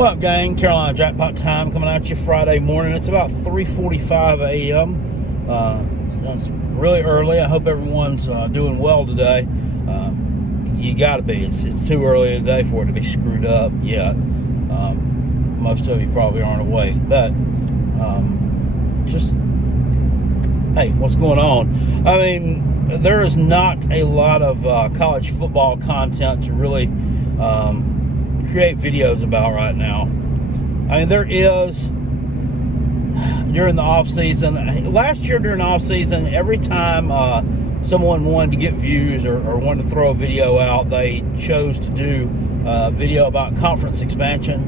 What up, gang? Carolina Jackpot Time coming at you Friday morning. It's about 3:45 a.m. It's really early. I hope everyone's doing well today. You got to be. It's too early in the day for it to be screwed up yet. Most of you probably aren't awake. But just, hey, what's going on? I mean, there is not a lot of college football content to really create videos about right now. I mean, there is during the off season. Last year during the off season, every time someone wanted to get views or wanted to throw a video out, they chose to do a video about conference expansion.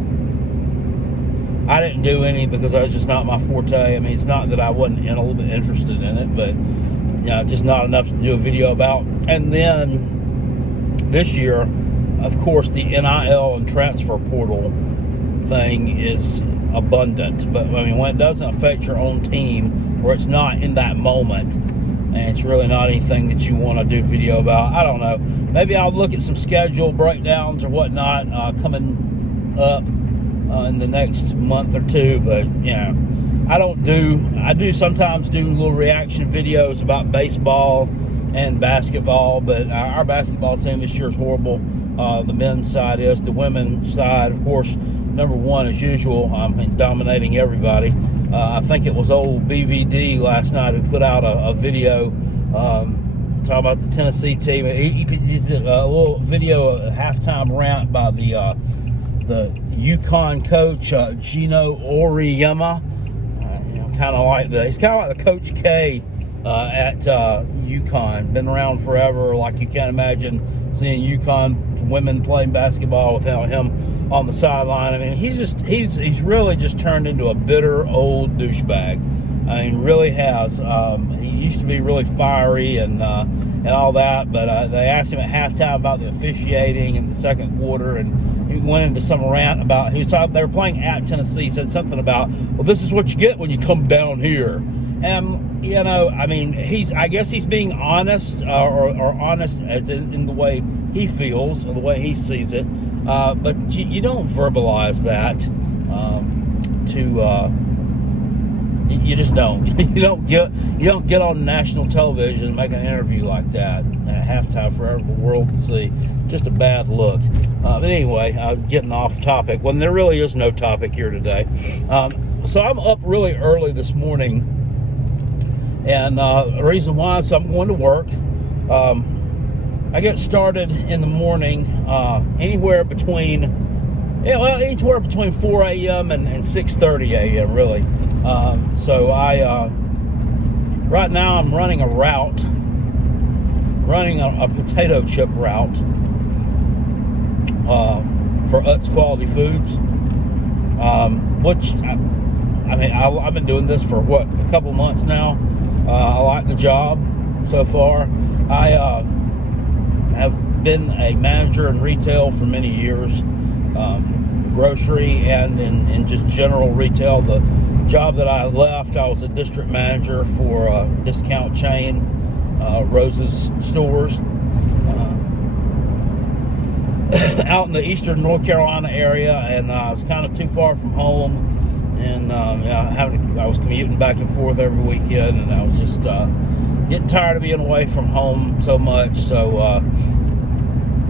I didn't do any because that was just not my forte. I mean, it's not that I wasn't a little bit interested in it, but just not enough to do a video about. And then this year, of course, the NIL and transfer portal thing is abundant. But, I mean, when it doesn't affect your own team or it's not in that moment and it's really not anything that you want to do video about, I don't know. Maybe I'll look at some schedule breakdowns or whatnot coming up in the next month or two. But, I do sometimes do little reaction videos about baseball and basketball, but our basketball team this year is horrible. The men's side is. The women's side, of course, number one as usual, dominating everybody. I think it was old BVD last night who put out a video talking about the Tennessee team. He did a little video, a halftime rant by the UConn coach, Gino Auriemma. Kind of like he's kind of like the Coach K at UConn. Been around forever. Like, you can't imagine seeing UConn women playing basketball without him on the sideline. I mean, he's really just turned into a bitter old douchebag. I mean, really has. He used to be really fiery and all that, but they asked him at halftime about the officiating in the second quarter, and he went into some rant about they were playing at Tennessee. Said something about, well, this is what you get when you come down here. And I mean, I guess he's being honest, or honest as in the way he feels or the way he sees it. But you don't verbalize that you just don't. You don't get on national television and make an interview like that at halftime for the world to see. Just a bad look. But anyway, getting off topic when there really is no topic here today. So I'm up really early this morning, and the reason why is I'm going to work. I get started in the morning anywhere between 4 a.m. and 6:30 a.m. really. So right now I'm running a route, a potato chip route for Utz Quality Foods, which I've been doing this for a couple months now. I like the job so far. I have been a manager in retail for many years, grocery and in just general retail. The job that I left, I was a district manager for a discount chain, Rose's Stores, out in the eastern North Carolina area, and I was kind of too far from home, and I was commuting back and forth every weekend, and I was just getting tired of being away from home so much. So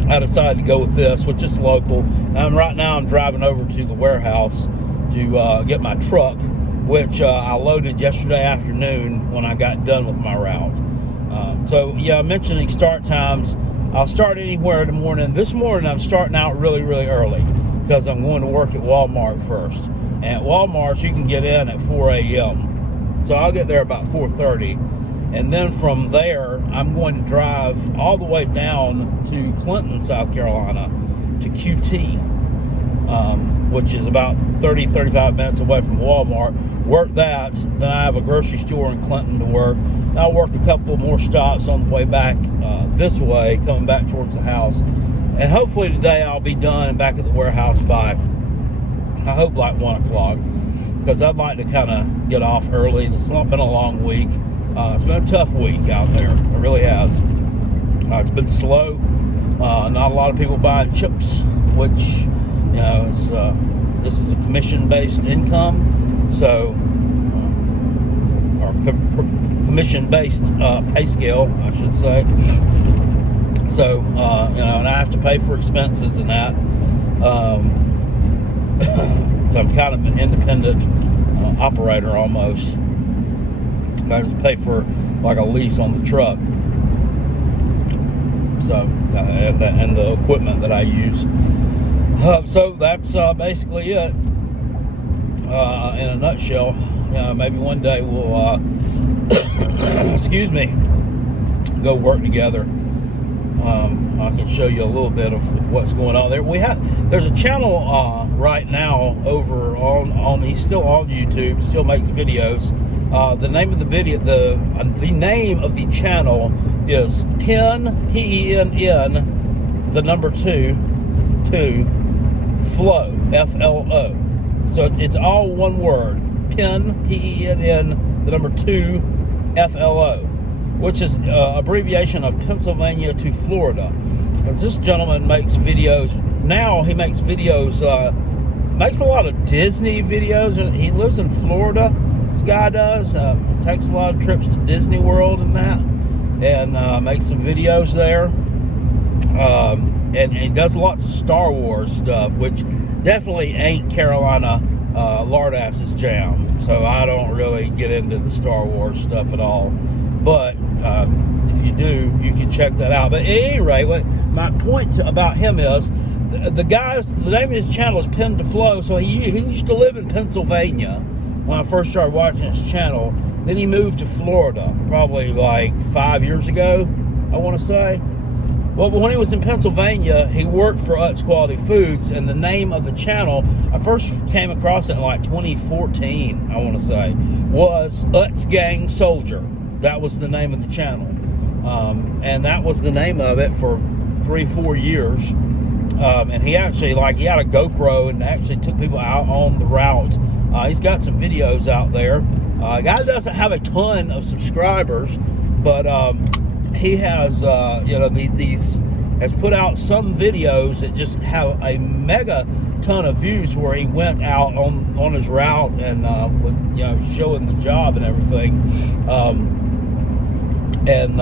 I decided to go with this, which is local. Right now I'm driving over to the warehouse to get my truck, which I loaded yesterday afternoon when I got done with my route. Mentioning start times, I'll start anywhere in the morning. This morning I'm starting out really, really early because I'm going to work at Walmart first. And at Walmart you can get in at 4 a.m. So I'll get there about 4:30. And then from there, I'm going to drive all the way down to Clinton, South Carolina, to QT, which is about 35 minutes away from Walmart. Work that. Then I have a grocery store in Clinton to work. And I'll work a couple more stops on the way back this way, coming back towards the house. And hopefully today I'll be done and back at the warehouse by, I hope, like 1 o'clock. Because I'd like to kind of get off early. It's not been a long week. It's been a tough week out there. It really has. It's been slow. Not a lot of people buying chips, which, is this is a commission-based income, so or commission-based pay scale, I should say. So and I have to pay for expenses and that. So I'm kind of an independent operator almost. I just pay for like a lease on the truck. So and the equipment that I use. So that's basically it in a nutshell. Maybe one day we'll excuse me, go work together. I can show you a little bit of what's going on there. There's a channel right now over on he's still on YouTube, still makes videos. The name of the video, the name of the channel is PENN, PENN, the number 2 Flow, FLO. So it's all one word, PENN, PENN, the number 2 FLO, which is abbreviation of Pennsylvania to Florida. And this gentleman makes videos. Now he makes videos, makes a lot of Disney videos. He lives in Florida. This guy does. Takes a lot of trips to Disney World and that. And makes some videos there. And he does lots of Star Wars stuff, which definitely ain't Carolina Lardass's jam. So I don't really get into the Star Wars stuff at all. But if you do, you can check that out. But at any rate, my point about him is the name of his channel is Pen to Flow. So he used to live in Pennsylvania when I first started watching his channel. Then he moved to Florida probably like 5 years ago, I want to say. Well, when he was in Pennsylvania, he worked for Utz Quality Foods, and the name of the channel, I first came across it in like 2014, I want to say, was Utz Gang Soldier. That was the name of the channel. And that was the name of it for 3-4 years. And he actually, he had a GoPro and actually took people out on the route. He's got some videos out there. Guy doesn't have a ton of subscribers, but he has, has put out some videos that just have a mega ton of views, where he went out on his route and was, showing the job and everything. And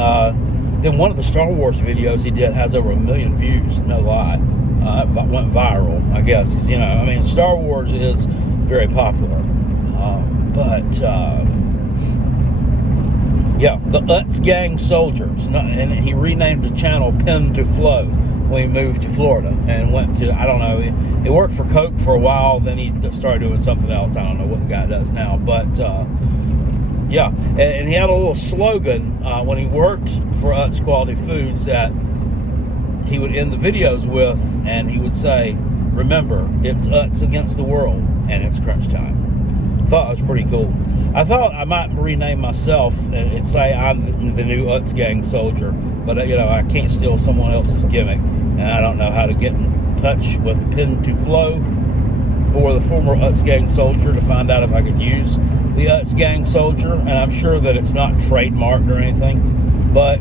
then one of the Star Wars videos he did has over 1 million views, no lie. It went viral, I guess. Star Wars is very popular. The Utz Gang Soldiers. And he renamed the channel Pen to Flow when he moved to Florida and went to, I don't know, he worked for Coke for a while, then he started doing something else. I don't know what the guy does now, but and he had a little slogan when he worked for Utz Quality Foods that he would end the videos with, and he would say, "Remember, it's Utz against the world, and it's crunch time." I thought it was pretty cool. I thought I might rename myself and say I'm the new Utz Gang Soldier, but I can't steal someone else's gimmick, and I don't know how to get in touch with Pen to Flow or the former Utz Gang Soldier to find out if I could use the Utz Gang Soldier. And I'm sure that it's not trademarked or anything, but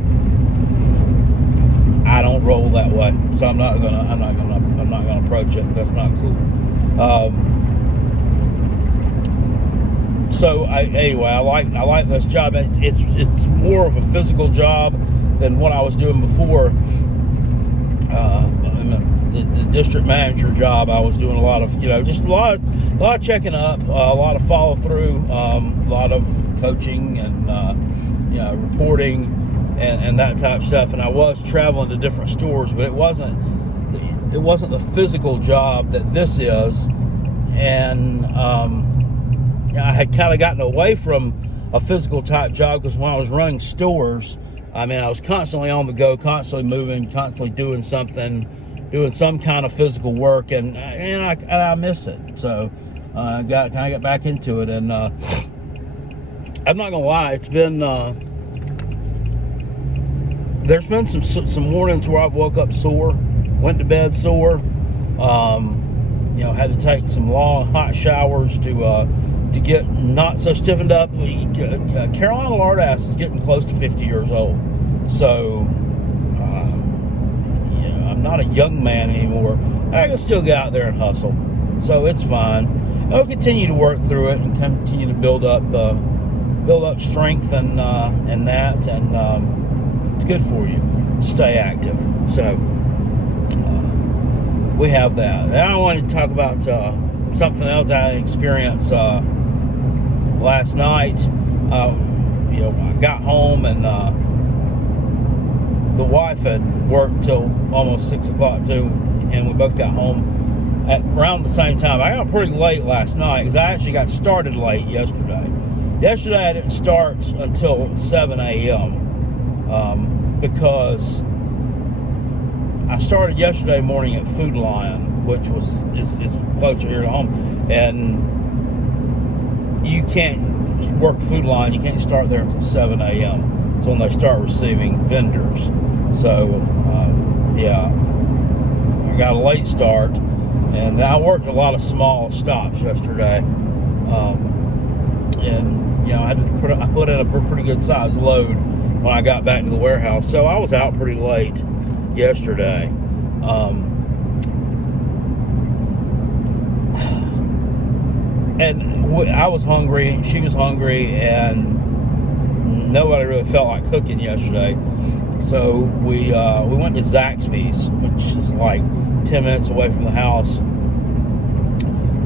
I don't roll that way, so I'm not gonna approach it. That's not cool. So I like this job. It's more of a physical job than what I was doing before. The district manager job, I was doing a lot of just a lot of checking up, a lot of follow through, a lot of coaching and reporting and that type of stuff. And I was traveling to different stores, but it wasn't the physical job that this is. And I had kind of gotten away from a physical type job, because when I was running stores, I was constantly on the go, constantly moving, constantly doing something, doing some kind of physical work, and I miss it. So I got back into it, and I'm not gonna lie, it's been there's been some mornings where I've woke up sore, went to bed sore, had to take some long hot showers to get not so stiffened up. Carolina Lardass is getting close to 50 years old, so I'm not a young man anymore. I can still get out there and hustle. so it's fine. I'll continue to work through it and continue to build up strength and that, and it's good for you to stay active. So we have that. And I wanted to talk about something else I experienced last night. I got home, and the wife had worked till almost 6 o'clock too, and we both got home at around the same time. I got pretty late last night because I actually got started late yesterday. Yesterday I didn't start until 7 a.m. Because I started yesterday morning at Food Lion, which is closer here to home, and you can't work Food Lion. You can't start there until 7 a.m. It's when they start receiving vendors. So I got a late start, and I worked a lot of small stops yesterday, and I put in a pretty good size load when I got back to the warehouse. So I was out pretty late yesterday. And I was hungry, she was hungry, and nobody really felt like cooking yesterday. So we went to Zaxbys, which is like 10 minutes away from the house.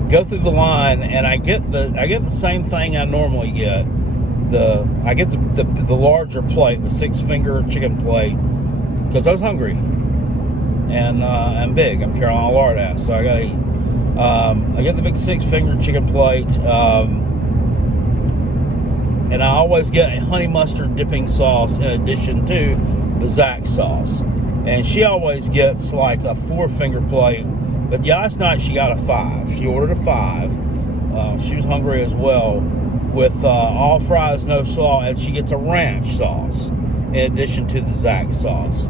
Go through the line, and I get the same thing I normally get. I get the larger plate, the 6-finger chicken plate, because I was hungry, and I'm big. I'm Carolina lard ass, so I gotta eat. I get the big 6-finger chicken plate, and I always get a honey mustard dipping sauce in addition to the Zax sauce. And she always gets like a 4-finger plate, but last night she got a 5. She ordered a 5. She was hungry as well, with all fries, no salt, and she gets a ranch sauce in addition to the Zax sauce.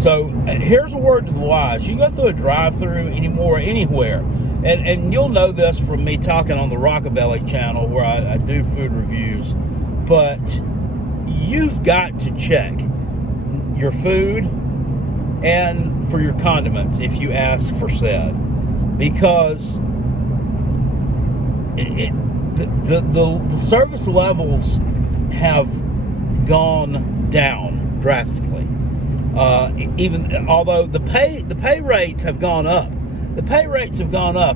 So here's a word to the wise. You go through a drive-thru anywhere, and you'll know this from me talking on the Rockabilly channel where I do food reviews, but you've got to check your food and for your condiments if you ask for said, because the service levels have gone down drastically. Even although the pay rates have gone up,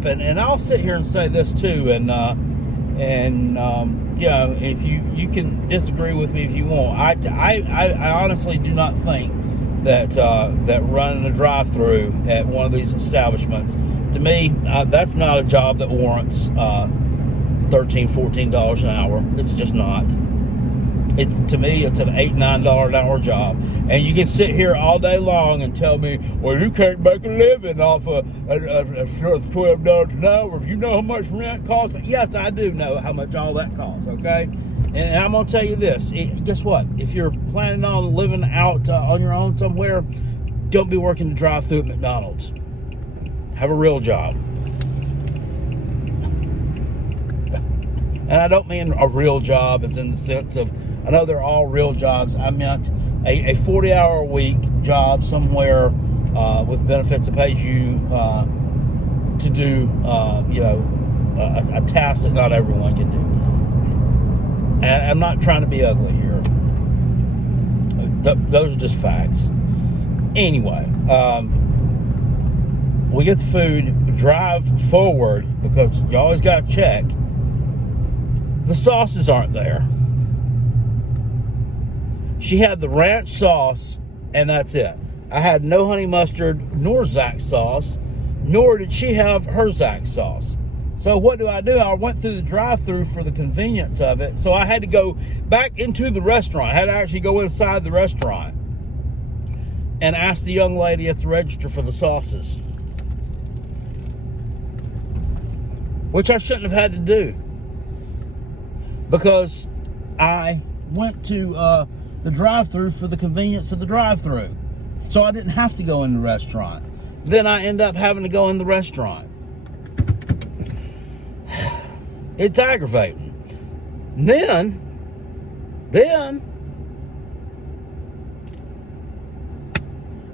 and I'll sit here and say this too, and if you can disagree with me if you want. I honestly do not think that running a drive-through at one of these establishments, to me, that's not a job that warrants $13-14 an hour. It's just not. To me, it's an $8-9 an hour job. And you can sit here all day long and tell me, well, you can't make a living off of $12 an hour. If you know how much rent costs. Yes, I do know how much all that costs, okay? And I'm going to tell you this. Guess what? If you're planning on living out on your own somewhere, don't be working the drive-thru at McDonald's. Have a real job. And I don't mean a real job as in the sense of, I know they're all real jobs. I meant a 40-hour-a-week job somewhere with benefits that pays you to do, a task that not everyone can do. And I'm not trying to be ugly here. Those are just facts. Anyway, we get the food, drive forward, because you always got to check. The sauces aren't there. She had the ranch sauce, and that's it. I had no honey mustard nor Zax sauce, nor did she have her Zax sauce. So what do? I went through the drive-thru for the convenience of it, so I had to go back into the restaurant. I had to actually go inside the restaurant and ask the young lady at the register for the sauces, which I shouldn't have had to do, because I went to the drive-thru for the convenience of the drive-thru. So I didn't have to go in the restaurant. Then I end up having to go in the restaurant. It's aggravating. Then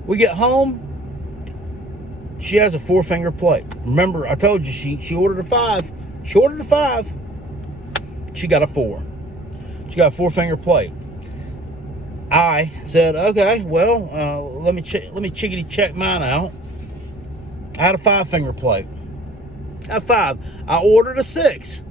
we get home. She has a 4-finger plate. Remember, I told you she ordered a 5. She ordered a 5. She got a 4. She got a 4-finger plate. I said, okay, well, let me chickadee check mine out. I had a 5-finger plate. I had 5. I ordered a 6.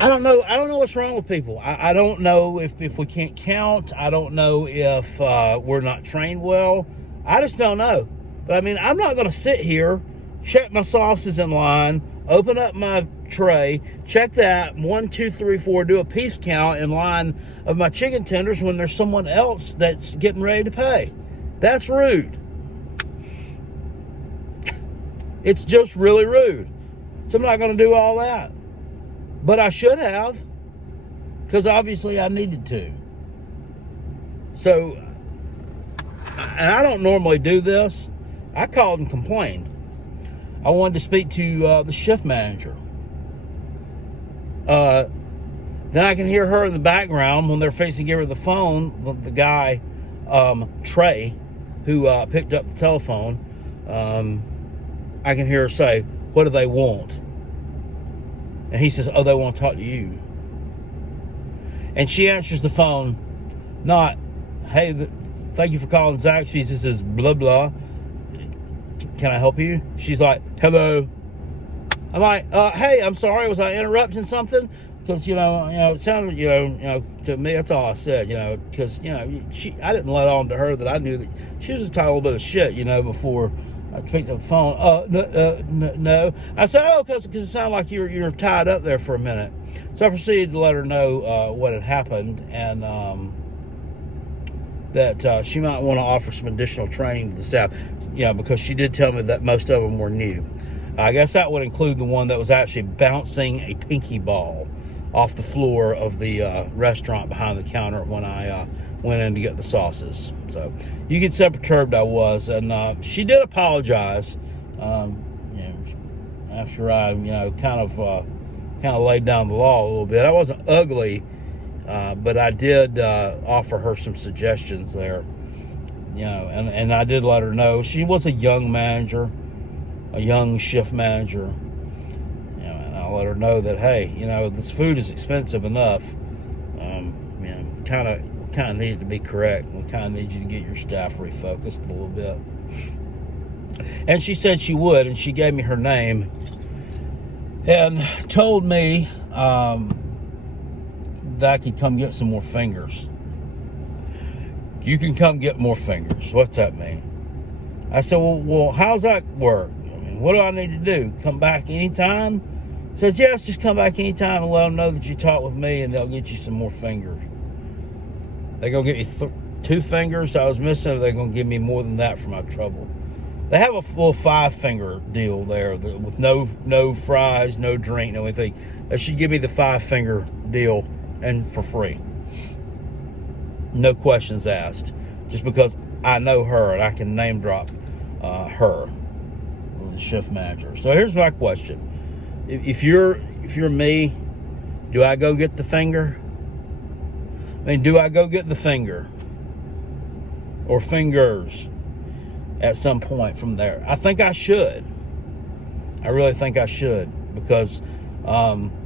I don't know what's wrong with people. I don't know if we can't count. I don't know if we're not trained well. I just don't know. But I mean, I'm not going to sit here, check my sauces in line, open up my tray, check that 1, 2, 3, 4, do a piece count in line of my chicken tenders when there's someone else that's getting ready to pay. That's rude. It's just really rude. So I'm not going to do all that. But I should have, because obviously I needed to. So, and I don't normally do this. I called and complained. I wanted to speak to the shift manager. Then I can hear her in the background when they're fixing to give her the phone. The guy, Trey, who picked up the telephone, I can hear her say, "What do they want?" And he says, "Oh, they want to talk to you." And she answers the phone, not, "Hey, thank you for calling Zaxbys. This is blah, blah. Can I help you?" She's like, "Hello." I'm like, "Hey, I'm sorry. Was I interrupting something?" Because, it sounded, to me, that's all I said, because, I didn't let on to her that I knew that she was a tiny bit of shit, before I picked up the phone. No. I said, "Oh, because it sounded like you're tied up there for a minute." So I proceeded to let her know what had happened, and that she might want to offer some additional training to the staff, because she did tell me that most of them were new. I guess that would include the one that was actually bouncing a pinky ball off the floor of the restaurant behind the counter when I went in to get the sauces. So you can see how perturbed I was, and she did apologize. After I, kind of laid down the law a little bit. I wasn't ugly, but I did offer her some suggestions there. And I did let her know she was a young manager, a young shift manager. And I let her know that, hey, this food is expensive enough. Kind of needed to be correct. We kind of need you to get your staff refocused a little bit. And she said she would, and she gave me her name and told me that I could come get some more fingers. You can come get more fingers. What's that mean? I said, well, how's that work? I mean, what do I need to do? Come back anytime? Says, yes, just come back anytime and let them know that you talked with me, and they'll get you some more fingers. They're going to get you 2 fingers I was missing, or they're going to give me more than that for my trouble. They have a full 5-finger deal there with no fries, no drink, no anything. They should give me the 5-finger deal and for free. No questions asked. Just because I know her and I can name drop her, the shift manager. So here's my question. If you're me, do I go get the finger? I mean, do I go get the finger? Or fingers at some point from there? I think I should. I really think I should, because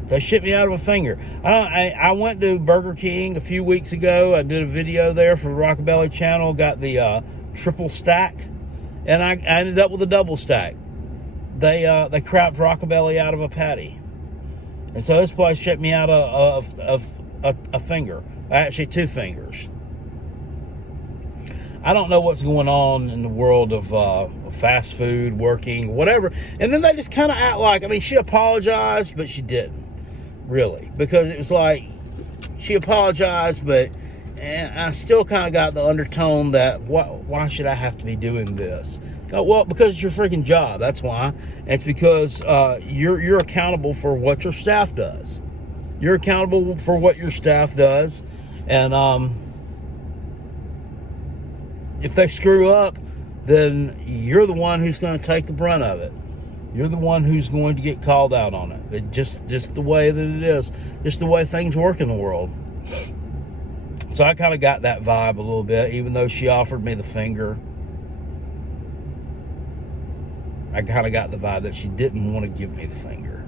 they shipped me out of a finger. I went to Burger King a few weeks ago. I did a video there for the Rockabilly channel, got the triple stack, and I ended up with a double stack. They crapped Rockabilly out of a patty. And so this place shipped me out of a finger. Actually, 2 fingers. I don't know what's going on in the world of fast food, working, whatever. And then they just kind of act like, she apologized, but she didn't, really. Because it was like, she apologized, but I still kind of got the undertone that, why should I have to be doing this? Well, because it's your freaking job, that's why. And it's because you're accountable for what your staff does. You're accountable for what your staff does. And if they screw up, then you're the one who's going to take the brunt of it. You're the one who's going to get called out on it. Just the way that it is. Just the way things work in the world. So I kind of got that vibe a little bit, even though she offered me the finger. I kind of got the vibe that she didn't want to give me the finger,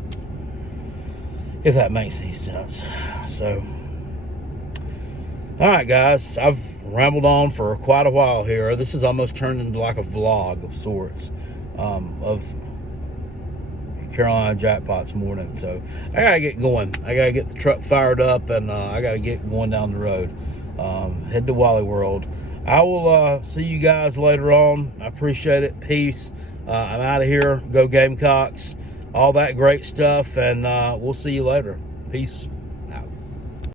if that makes any sense. So, all right, guys, I've rambled on for quite a while here. This has almost turned into like a vlog of sorts of Carolina Jackpots morning. So I gotta get going. I gotta get the truck fired up, and I gotta get going down the road. Head to Wally World. I will see you guys later on. I appreciate it. Peace. I'm out of here. Go Gamecocks. All that great stuff, and we'll see you later. Peace.